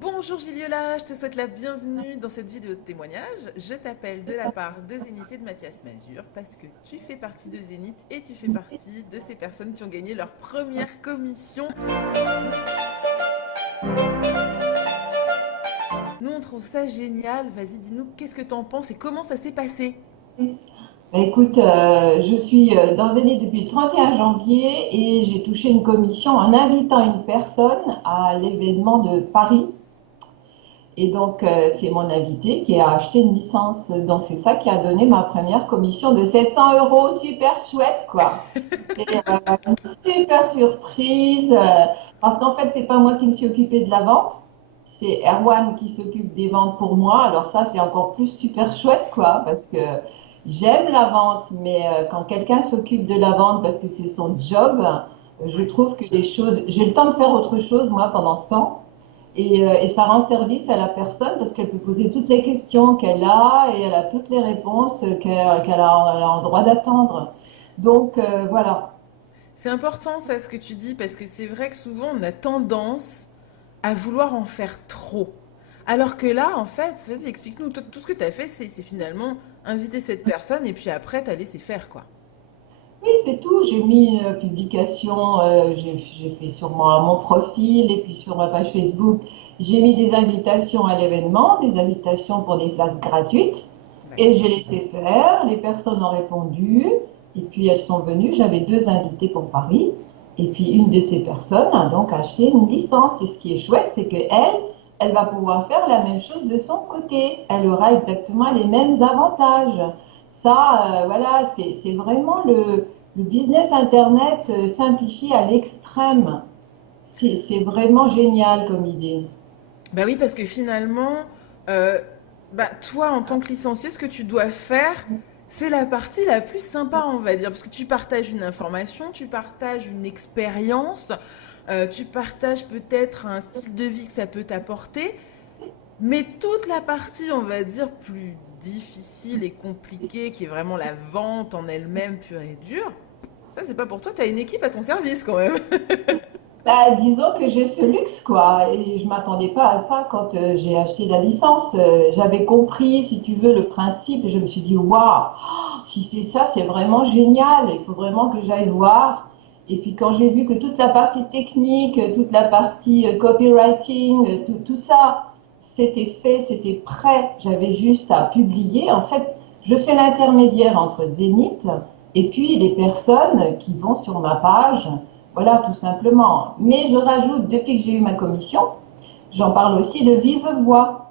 Bonjour Giliola, je te souhaite la bienvenue dans cette vidéo de témoignage. Je t'appelle de la part de Zénith et de Mathias Mazur parce que tu fais partie de Zénith et tu fais partie de ces personnes qui ont gagné leur première commission. Nous, on trouve ça génial. Vas-y, dis-nous, qu'est-ce que t'en penses et comment ça s'est passé? Bah, écoute, je suis dans Zénith depuis le 31 janvier et j'ai touché une commission en invitant une personne à l'événement de Paris. Et donc, c'est mon invité qui a acheté une licence. Donc, c'est ça qui a donné ma première commission de 700 euros. Super chouette, quoi. C'était une super surprise parce qu'en fait, c'est pas moi qui me suis occupée de la vente. C'est Erwan qui s'occupe des ventes pour moi. Alors ça, c'est encore plus super chouette, quoi, parce que j'aime la vente, mais quand quelqu'un s'occupe de la vente parce que c'est son job, je Ouais. trouve que les choses, j'ai le temps de faire autre chose, moi, pendant ce temps. Et ça rend service à la personne parce qu'elle peut poser toutes les questions qu'elle a et elle a toutes les réponses qu'elle a en droit d'attendre. Donc, voilà. C'est important ça ce que tu dis parce que c'est vrai que souvent on a tendance à vouloir en faire trop. Alors que là, en fait, vas-y, explique-nous, tout ce que tu as fait, c'est finalement inviter cette personne et puis après t'as laissé faire quoi. Oui, c'est tout. J'ai mis publication, j'ai fait sur mon profil et puis sur ma page Facebook, j'ai mis des invitations à l'événement, des invitations pour des places gratuites et D'accord. j'ai laissé faire. Les personnes ont répondu et puis elles sont venues. J'avais deux invités pour Paris et puis une de ces personnes a donc acheté une licence. Et ce qui est chouette, c'est que elle va pouvoir faire la même chose de son côté. Elle aura exactement les mêmes avantages. Ça, voilà, c'est vraiment le business Internet simplifié à l'extrême. C'est vraiment génial comme idée. Bah oui, parce que finalement, euh, bah toi, en tant que licencié, ce que tu dois faire, c'est la partie la plus sympa, on va dire, parce que tu partages une information, tu partages une expérience, tu partages peut-être un style de vie que ça peut t'apporter, mais toute la partie, on va dire, plus difficile et compliquée, qui est vraiment la vente en elle-même pure et dure, ça, c'est pas pour toi, tu as une équipe à ton service quand même. Bah, disons que j'ai ce luxe, quoi, et je m'attendais pas à ça quand j'ai acheté la licence. J'avais compris, si tu veux, le principe, et je me suis dit, waouh, si c'est ça, c'est vraiment génial, il faut vraiment que j'aille voir. Et puis quand j'ai vu que toute la partie technique, toute la partie copywriting, tout ça, c'était fait, c'était prêt, j'avais juste à publier. En fait, je fais l'intermédiaire entre Zénith et puis les personnes qui vont sur ma page. Voilà, tout simplement. Mais je rajoute, depuis que j'ai eu ma commission, j'en parle aussi de vive voix.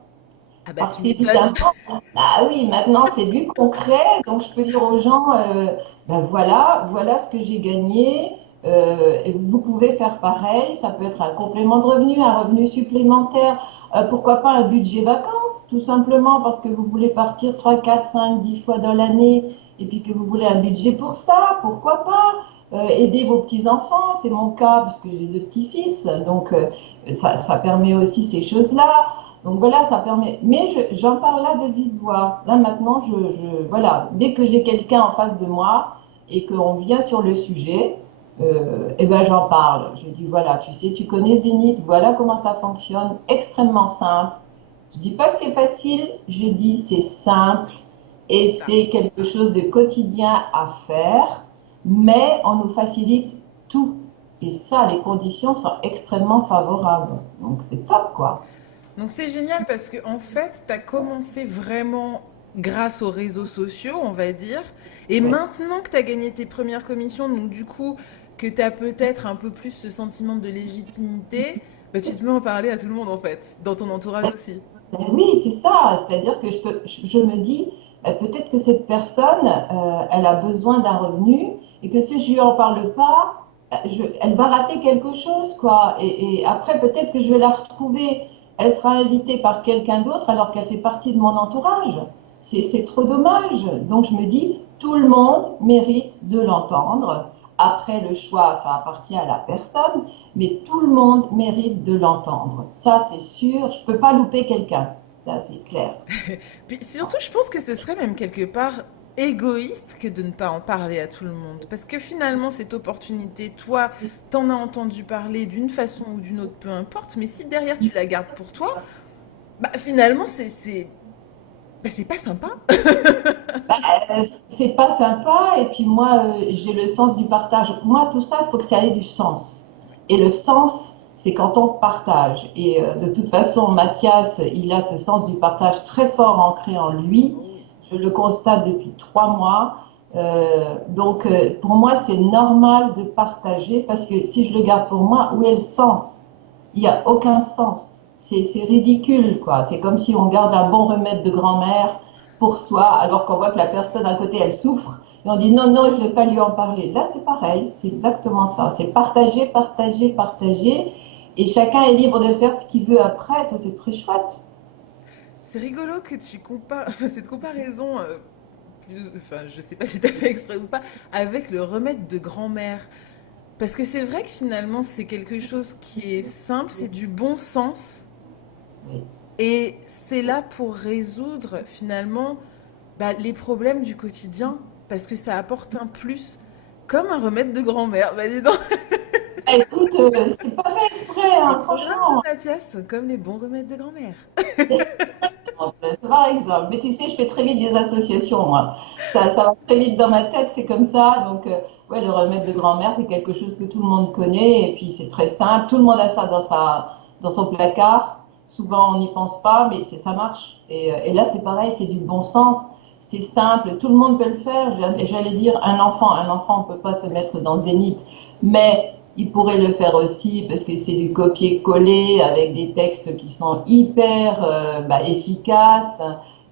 Ah bah Parce tu m'étonnes. qu'évidemment, ah oui, maintenant c'est du concret, donc je peux dire aux gens, ben voilà, voilà ce que j'ai gagné, et vous pouvez faire pareil, ça peut être un complément de revenu, un revenu supplémentaire, pourquoi pas un budget vacances, tout simplement parce que vous voulez partir 3, 4, 5, 10 fois dans l'année, et puis que vous voulez un budget pour ça, pourquoi pas. Aider vos petits-enfants, c'est mon cas, puisque j'ai deux petits-fils, donc ça permet aussi ces choses-là. Donc voilà, ça permet. Mais j'en parle là de vive voix. Là maintenant, voilà, dès que j'ai quelqu'un en face de moi et qu'on vient sur le sujet, eh ben j'en parle. Je dis voilà, tu sais, tu connais Zénith, voilà comment ça fonctionne, extrêmement simple. Je dis pas que c'est facile, je dis c'est simple C'est et ça. c'est quelque chose de quotidien à faire, mais on nous facilite tout. Et ça, les conditions sont extrêmement favorables. Donc c'est top quoi. Donc c'est génial parce que en fait, tu as commencé vraiment grâce aux réseaux sociaux, on va dire. Et Oui. maintenant que tu as gagné tes premières commissions, donc du coup, que tu as peut-être un peu plus ce sentiment de légitimité, bah, tu te mets à en parler à tout le monde en fait, dans ton entourage aussi. Oui, c'est ça. C'est-à-dire que je me dis, peut-être que cette personne, elle a besoin d'un revenu et que si je lui en parle pas, elle va rater quelque chose, quoi. Et après, peut-être que je vais la retrouver. Elle sera invitée par quelqu'un d'autre alors qu'elle fait partie de mon entourage. C'est trop dommage. Donc je me dis, tout le monde mérite de l'entendre. Après, le choix, ça appartient à la personne, mais tout le monde mérite de l'entendre. Ça, c'est sûr, je ne peux pas louper quelqu'un. Ça, c'est clair. Puis surtout, je pense que ce serait même quelque part égoïste que de ne pas en parler à tout le monde. Parce que finalement, cette opportunité, toi, t'en as entendu parler d'une façon ou d'une autre, peu importe, mais si derrière tu la gardes pour toi, bah finalement, c'est pas sympa. Bah, c'est pas sympa. Et puis moi, j'ai le sens du partage. Moi, tout ça, il faut que ça ait du sens. Et le sens, c'est quand on partage. Et de toute façon, Mathias, il a ce sens du partage très fort ancré en lui. Oh oui. Je le constate depuis 3 mois. Pour moi, c'est normal de partager parce que si je le garde pour moi, où est le sens? Il n'y a aucun sens. C'est ridicule, quoi. C'est comme si on garde un bon remède de grand-mère pour soi, alors qu'on voit que la personne à côté, elle souffre, et on dit non, non, je ne vais pas lui en parler. Là, c'est pareil, c'est exactement ça. C'est partager, partager, partager, et chacun est libre de faire ce qu'il veut après. Ça, c'est très chouette. C'est rigolo que tu compares, enfin, cette comparaison, enfin, je sais pas si tu as fait exprès ou pas, avec le remède de grand-mère. Parce que c'est vrai que finalement, c'est quelque chose qui est simple, c'est du bon sens. Oui. Et c'est là pour résoudre finalement bah, les problèmes du quotidien. Parce que ça apporte un plus, comme un remède de grand-mère. Bah, dis donc, Ah, écoute, c'est pas fait exprès, le hein, programme de franchement. Mathias, comme les bons remèdes de grand-mère. C'est par exemple. Mais tu sais, je fais très vite des associations, moi. Ça va très vite dans ma tête, c'est comme ça. Ouais, le remède de grand-mère, c'est quelque chose que tout le monde connaît. Et puis, c'est très simple. Tout le monde a ça dans son placard. Souvent, on n'y pense pas, mais ça marche. Et là, c'est pareil, c'est du bon sens. C'est simple. Tout le monde peut le faire. J'allais dire un enfant, on ne peut pas se mettre dans le zénith. Mais il pourrait le faire aussi parce que c'est du copier-coller avec des textes qui sont hyper efficaces.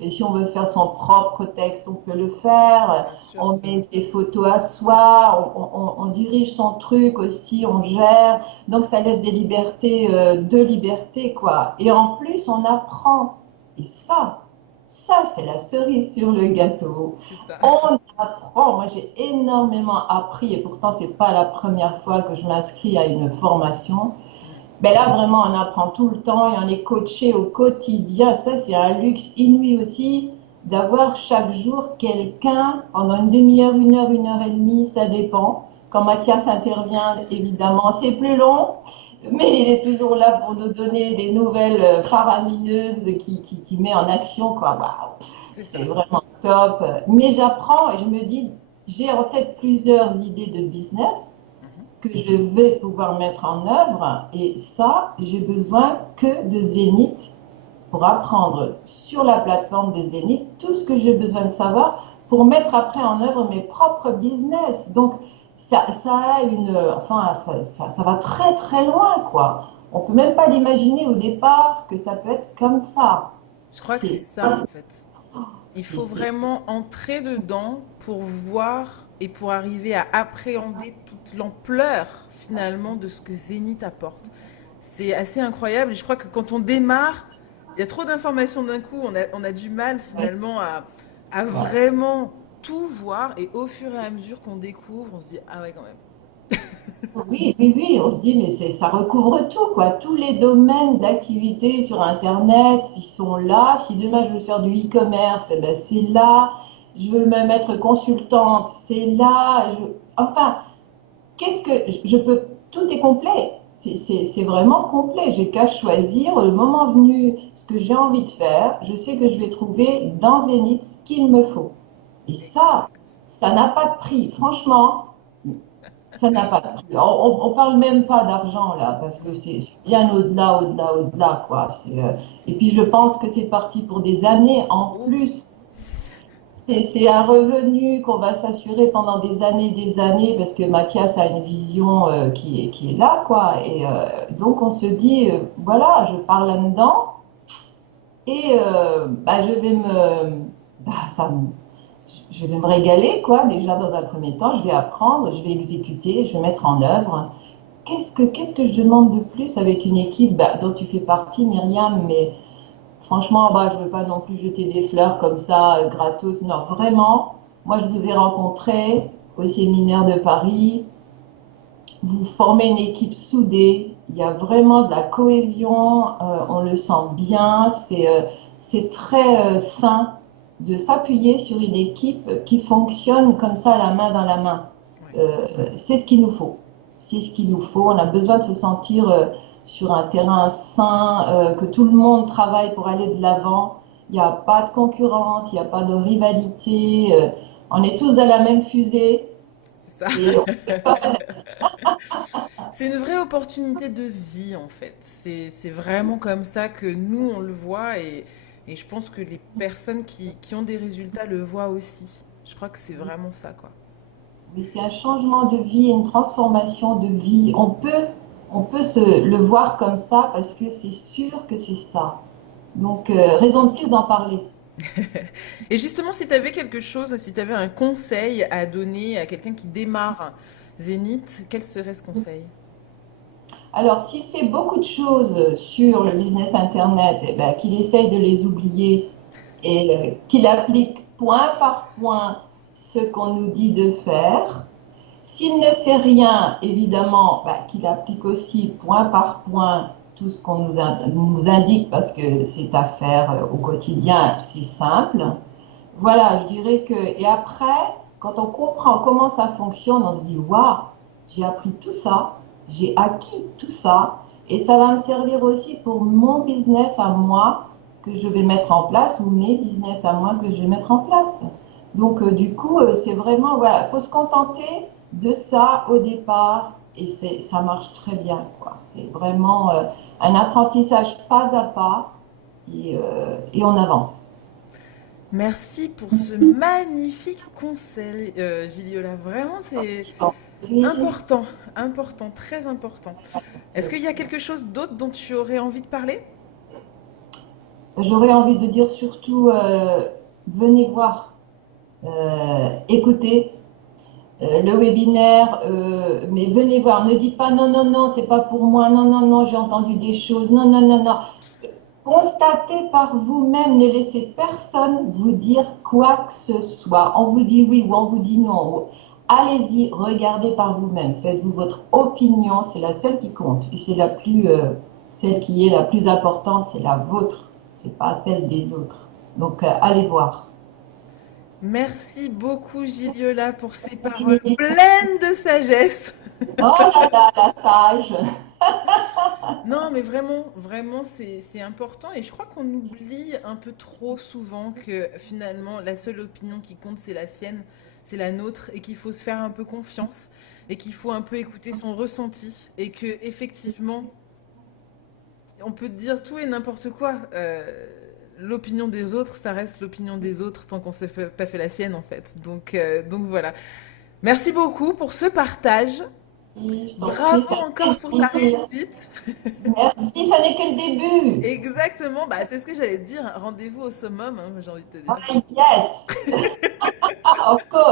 Et si on veut faire son propre texte, on peut le faire. Bien sûr. On met ses photos à soi, on dirige son truc aussi, on gère. Donc ça laisse des libertés, de liberté, quoi. Et en plus, on apprend. Et ça, c'est la cerise sur le gâteau. C'est ça. On apprend. Moi, j'ai énormément appris et pourtant, c'est pas la première fois que je m'inscris à une formation. Mm. Mais là, vraiment, on apprend tout le temps et on est coaché au quotidien. Ça, c'est un luxe inouï aussi d'avoir chaque jour quelqu'un pendant une demi-heure, une heure et demie, ça dépend. Quand Mathias intervient, évidemment, c'est plus long, mais il est toujours là pour nous donner des nouvelles faramineuses qui met en action, quoi. Waouh, C'est c'est ça. vraiment top. Mais j'apprends et je me dis, j'ai en tête plusieurs idées de business Mhm. que je vais pouvoir mettre en œuvre. Et ça, j'ai besoin que de Zénith pour apprendre sur la plateforme de Zénith tout ce que j'ai besoin de savoir pour mettre après en œuvre mes propres business. Donc, ça a enfin, ça va très très loin, quoi. On peut même pas l'imaginer au départ que ça peut être comme ça. Je crois que c'est C'est, ça en fait. Il c'est, faut c'est- vraiment entrer dedans pour voir et pour arriver à appréhender toute l'ampleur finalement de ce que Zénith apporte. C'est assez incroyable et je crois que quand on démarre, il y a trop d'informations d'un coup, on a du mal finalement à ouais. vraiment tout voir et au fur et à mesure qu'on découvre, on se dit ah ouais quand même. Oui, oui, oui, on se dit, mais ça recouvre tout, quoi. Tous les domaines d'activité sur Internet, ils sont là. Si demain je veux faire du e-commerce, eh ben, c'est là. Je veux me mettre consultante, c'est là. Enfin, je peux, tout est complet. C'est vraiment complet. J'ai qu'à choisir le moment venu ce que j'ai envie de faire. Je sais que je vais trouver dans Zenith ce qu'il me faut. Et Exact. ça n'a pas de prix. Franchement, ça n'a pas de prix. On parle même pas d'argent là, parce que c'est bien au-delà, au-delà, au-delà, quoi. Et puis je pense que c'est parti pour des années en Oh oui. plus. C'est un revenu qu'on va s'assurer pendant des années, parce que Mathias a une vision qui est là, quoi. Et donc on se dit, voilà, je pars là-dedans et bah, je vais me régaler, quoi. Déjà dans un premier temps, je vais apprendre, je vais exécuter, je vais mettre en œuvre. Qu'est-ce que je demande de plus avec une équipe bah, dont tu fais partie, Myriam, mais franchement, bah, je ne veux pas non plus jeter des fleurs comme ça, gratos. Non, vraiment, moi, je vous ai rencontré au séminaire de Paris. Vous formez une équipe soudée. Il y a vraiment de la cohésion. On le sent bien. C'est très sain. de s'appuyer sur une équipe qui fonctionne comme ça, la main dans la main. Ouais. C'est ce qu'il nous faut. C'est ce qu'il nous faut. On a besoin de se sentir sur un terrain sain, que tout le monde travaille pour aller de l'avant. Il n'y a pas de concurrence, il n'y a pas de rivalité. On est tous dans la même fusée C'est ça. et on fait pas. C'est une vraie opportunité de vie en fait. C'est vraiment comme ça que nous on le voit et je pense que les personnes qui ont des résultats le voient aussi. Je crois que c'est vraiment ça quoi. Mais c'est un changement de vie, une transformation de vie. On peut le voir comme ça parce que c'est sûr que c'est ça. Donc, raison de plus d'en parler. Et justement, si tu avais quelque chose, si tu avais un conseil à donner à quelqu'un qui démarre Zénith, quel serait ce conseil? Alors, si c'est beaucoup de choses sur le business Internet, eh ben, qu'il essaye de les oublier et qu'il applique point par point ce qu'on nous dit de faire. S'il ne sait rien, évidemment, ben, qu'il applique aussi point par point tout ce qu'on nous indique parce que c'est à faire au quotidien, c'est simple. Voilà, je dirais que. Et après, quand on comprend comment ça fonctionne, on se dit, waouh, j'ai appris tout ça, j'ai acquis tout ça, et ça va me servir aussi pour mon business à moi que je vais mettre en place ou mes business à moi que je vais mettre en place. Donc, du coup, c'est vraiment, voilà, il faut se contenter de ça au départ et ça marche très bien, quoi. C'est vraiment un apprentissage pas à pas et on avance. Merci pour ce magnifique conseil, Giliola. Vraiment, c'est Je t'en prie. important, important, très important. Est-ce qu'il y a quelque chose d'autre dont tu aurais envie de parler? J'aurais envie de dire surtout, venez voir, écoutez le webinaire, mais venez voir. Ne dites pas non, non, non, c'est pas pour moi, non, non, non, j'ai entendu des choses, non, non, non, non. Constatez par vous-même, ne laissez personne vous dire quoi que ce soit. On vous dit oui ou on vous dit non. Allez-y, regardez par vous-même. Faites-vous votre opinion, c'est la seule qui compte. Et c'est celle qui est la plus importante, c'est la vôtre. C'est pas celle des autres. Donc, allez voir. Merci beaucoup, Giliola, pour ces paroles pleines de sagesse. Oh là là, la sage. Non, mais vraiment, vraiment, c'est important. Et je crois qu'on oublie un peu trop souvent que finalement, la seule opinion qui compte, c'est la sienne, c'est la nôtre, et qu'il faut se faire un peu confiance, et qu'il faut un peu écouter son ressenti, et que effectivement, on peut dire tout et n'importe quoi. L'opinion des autres, ça reste l'opinion des autres tant qu'on pas fait la sienne, en fait. Donc voilà. Merci beaucoup pour ce partage. Je t'en prie, Bravo ça me encore fait pour ta plaisir. réussite. Merci, ça n'est que le début. Exactement, bah, c'est ce que j'allais te dire. Rendez-vous au summum, hein, j'ai envie de te dire. Ah, yes. Of course.